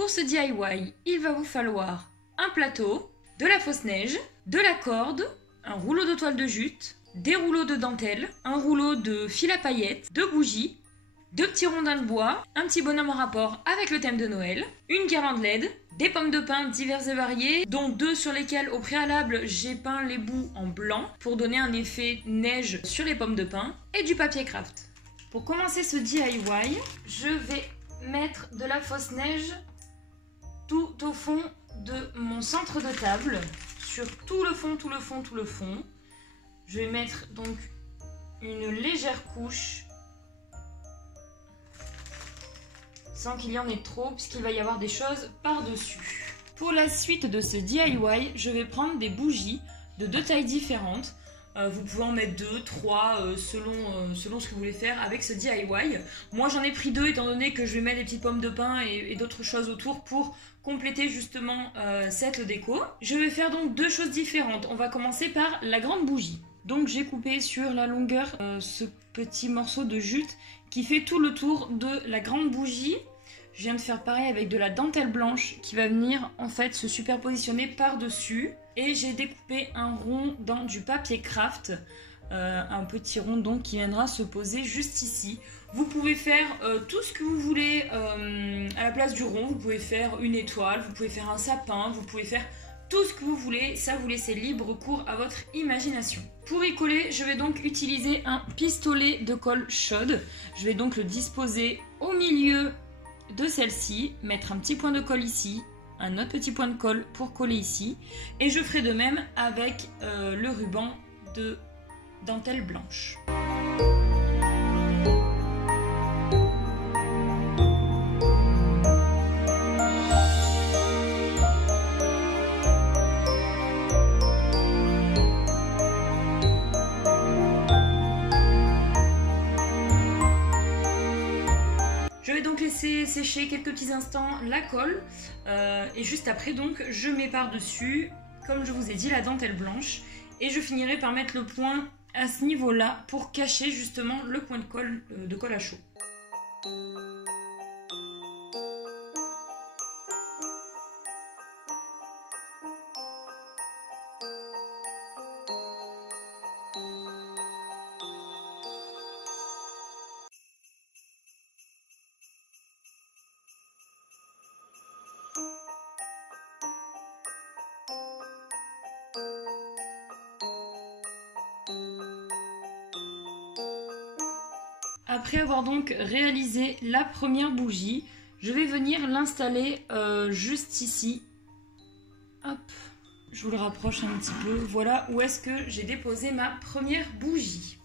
pour ce DIY, il va vous falloir un plateau, de la fausse neige, de la corde, un rouleau de toile de jute, des rouleaux de dentelle, un rouleau de fil à paillettes, deux bougies, deux petits rondins de bois, un petit bonhomme en rapport avec le thème de Noël, une guirlande LED, des pommes de pin diverses et variées, dont deux sur lesquelles au préalable j'ai peint les bouts en blanc pour donner un effet neige sur les pommes de pin, et du papier craft. Pour commencer ce DIY, je vais mettre de la fausse neige tout au fond de mon centre de table, sur tout le fond, tout le fond, tout le fond. Je vais mettre donc une légère couche sans qu'il y en ait trop, puisqu'il va y avoir des choses par-dessus. Pour la suite de ce DIY, je vais prendre des bougies de deux tailles différentes. Vous pouvez en mettre 2, 3, selon ce que vous voulez faire avec ce DIY. Moi j'en ai pris 2 étant donné que je vais mettre des petites pommes de pin et d'autres choses autour pour compléter justement cette déco. Je vais faire donc 2 choses différentes. On va commencer par la grande bougie. Donc j'ai coupé sur la longueur ce petit morceau de jute qui fait tout le tour de la grande bougie. Je viens de faire pareil avec de la dentelle blanche qui va venir en fait se superpositionner par-dessus. Et j'ai découpé un rond dans du papier craft, un petit rond donc qui viendra se poser juste ici. Vous pouvez faire tout ce que vous voulez à la place du rond. Vous pouvez faire une étoile, vous pouvez faire un sapin, vous pouvez faire tout ce que vous voulez. Ça, vous laissez libre cours à votre imagination. Pour y coller, je vais donc utiliser un pistolet de colle chaude. Je vais donc le disposer au milieu de celle-ci, mettre un petit point de colle ici, un autre petit point de colle pour coller ici, et je ferai de même avec le ruban de dentelle blanche. Je vais donc laisser sécher quelques petits instants la colle et juste après donc je mets par dessus, comme je vous ai dit, la dentelle blanche, et je finirai par mettre le point à ce niveau là pour cacher justement le point de colle à chaud. Après avoir donc réalisé la première bougie, je vais venir l'installer juste ici. Hop, je vous le rapproche un petit peu. Voilà où est-ce que j'ai déposé ma première bougie.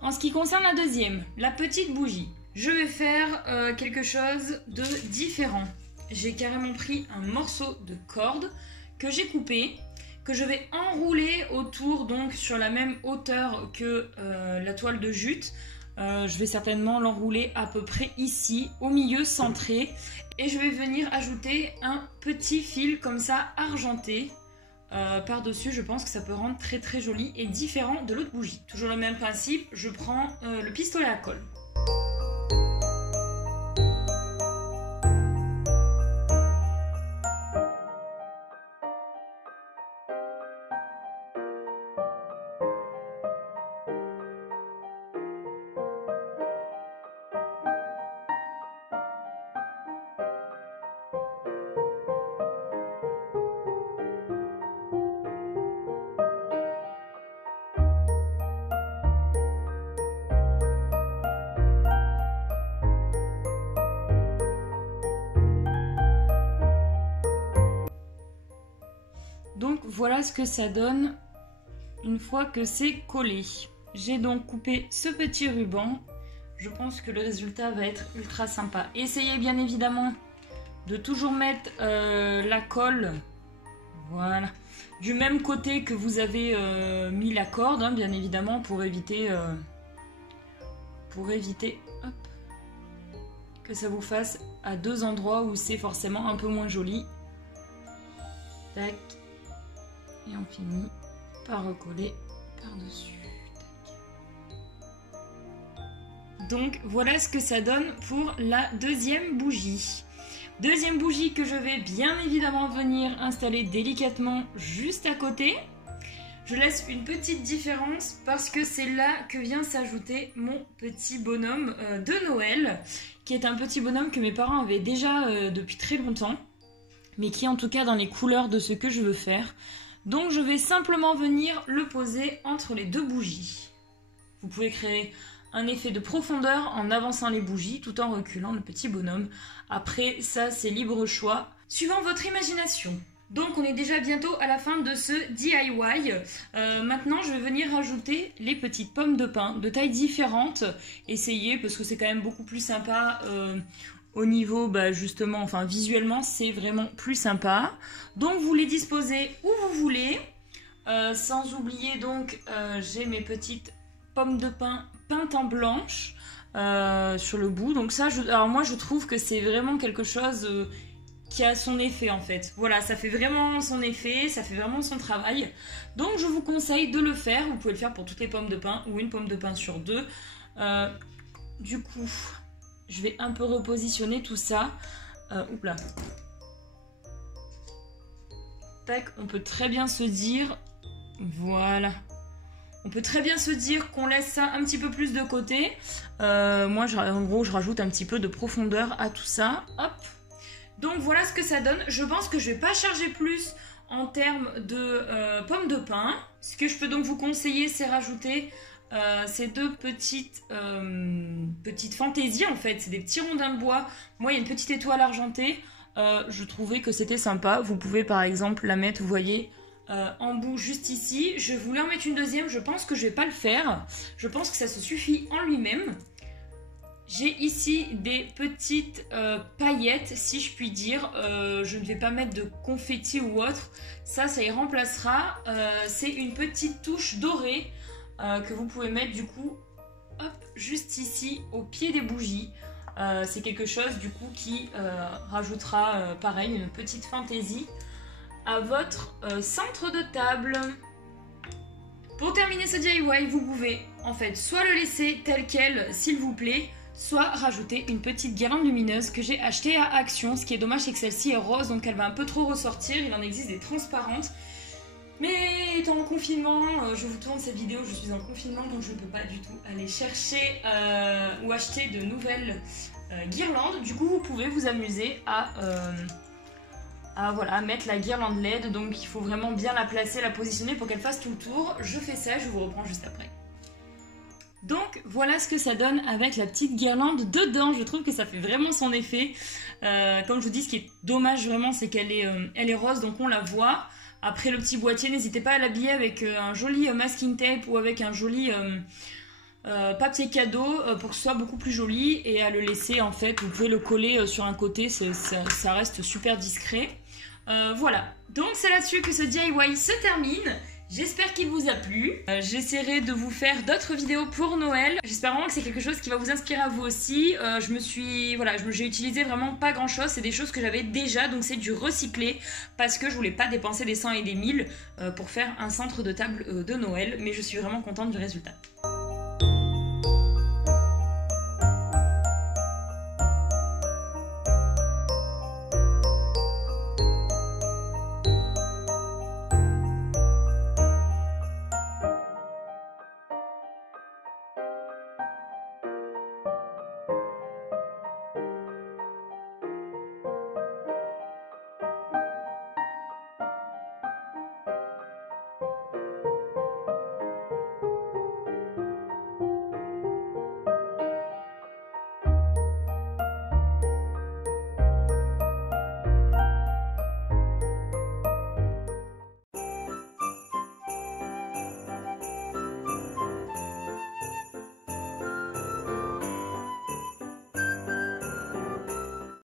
En ce qui concerne la deuxième, la petite bougie, je vais faire quelque chose de différent. J'ai carrément pris un morceau de corde que j'ai coupé, que je vais enrouler autour, donc sur la même hauteur que la toile de jute. Je vais certainement l'enrouler à peu près ici, au milieu centré, et je vais venir ajouter un petit fil comme ça argenté par-dessus. Je pense que ça peut rendre très très joli et différent de l'autre bougie. Toujours le même principe, je prends le pistolet à colle. Donc voilà ce que ça donne une fois que c'est collé. J'ai donc coupé ce petit ruban. Je pense que le résultat va être ultra sympa. Essayez bien évidemment de toujours mettre la colle, voilà, du même côté que vous avez mis la corde, hein, bien évidemment, pour éviter hop, que ça vous fasse à deux endroits où c'est forcément un peu moins joli. Tac. Et on finit par recoller par-dessus. Donc voilà ce que ça donne pour la deuxième bougie. Deuxième bougie que je vais bien évidemment venir installer délicatement juste à côté. Je laisse une petite différence parce que c'est là que vient s'ajouter mon petit bonhomme de Noël, qui est un petit bonhomme que mes parents avaient déjà depuis très longtemps, mais qui est en tout cas dans les couleurs de ce que je veux faire. Donc je vais simplement venir le poser entre les deux bougies. Vous pouvez créer un effet de profondeur en avançant les bougies tout en reculant le petit bonhomme. Après, ça c'est libre choix, suivant votre imagination. Donc on est déjà bientôt à la fin de ce DIY. Maintenant je vais venir rajouter les petites pommes de pin de tailles différentes. Essayez parce que c'est quand même beaucoup plus sympa au niveau justement, enfin visuellement c'est vraiment plus sympa. Donc vous les disposez où vous voulez. Sans oublier donc j'ai mes petites pommes de pin peintes en blanche sur le bout. Donc ça, alors moi je trouve que c'est vraiment quelque chose qui a son effet en fait. Voilà, ça fait vraiment son effet, ça fait vraiment son travail. Donc je vous conseille de le faire. Vous pouvez le faire pour toutes les pommes de pin ou une pomme de pin sur deux. Du coup, je vais un peu repositionner tout ça. Oups là. Tac, on peut très bien se dire... Voilà. On peut très bien se dire qu'on laisse ça un petit peu plus de côté. Moi, en gros, je rajoute un petit peu de profondeur à tout ça. Hop. Donc voilà ce que ça donne. Je pense que je vais pas charger plus en termes de pommes de pin. Ce que je peux donc vous conseiller, c'est rajouter ces deux petites fantaisies en fait. C'est des petits rondins de bois. Moi, il y a une petite étoile argentée. Je trouvais que c'était sympa. Vous pouvez par exemple la mettre, vous voyez, en bout juste ici. Je voulais en mettre une deuxième. Je pense que je vais pas le faire. Je pense que ça se suffit en lui-même. J'ai ici des petites paillettes, si je puis dire. Je ne vais pas mettre de confetti ou autre. Ça y remplacera. C'est une petite touche dorée que vous pouvez mettre du coup, hop, juste ici, au pied des bougies. C'est quelque chose du coup qui rajoutera, pareil, une petite fantaisie à votre centre de table. Pour terminer ce DIY, vous pouvez en fait soit le laisser tel quel, s'il vous plaît, soit rajouter une petite guirlande lumineuse que j'ai achetée à Action. Ce qui est dommage, c'est que celle-ci est rose, donc elle va un peu trop ressortir. Il en existe des transparentes. Mais étant en confinement, je vous tourne cette vidéo, je suis en confinement, donc je ne peux pas du tout aller chercher ou acheter de nouvelles guirlandes. Du coup, vous pouvez vous amuser à voilà, mettre la guirlande LED. Donc il faut vraiment bien la placer, la positionner pour qu'elle fasse tout le tour. Je fais ça, je vous reprends juste après. Donc voilà ce que ça donne avec la petite guirlande dedans. Je trouve que ça fait vraiment son effet. Comme je vous dis, ce qui est dommage vraiment, c'est qu'elle est rose, donc on la voit. Après le petit boîtier, n'hésitez pas à l'habiller avec un joli masking tape ou avec un joli papier cadeau pour que ce soit beaucoup plus joli, et à le laisser en fait, vous pouvez le coller sur un côté, ça reste super discret. Voilà, donc c'est là-dessus que ce DIY se termine. J'espère qu'il vous a plu. J'essaierai de vous faire d'autres vidéos pour Noël. J'espère vraiment que c'est quelque chose qui va vous inspirer à vous aussi. J'ai utilisé vraiment pas grand chose. C'est des choses que j'avais déjà, donc c'est du recyclé parce que je voulais pas dépenser des 100 et des 1000 pour faire un centre de table de Noël. Mais je suis vraiment contente du résultat.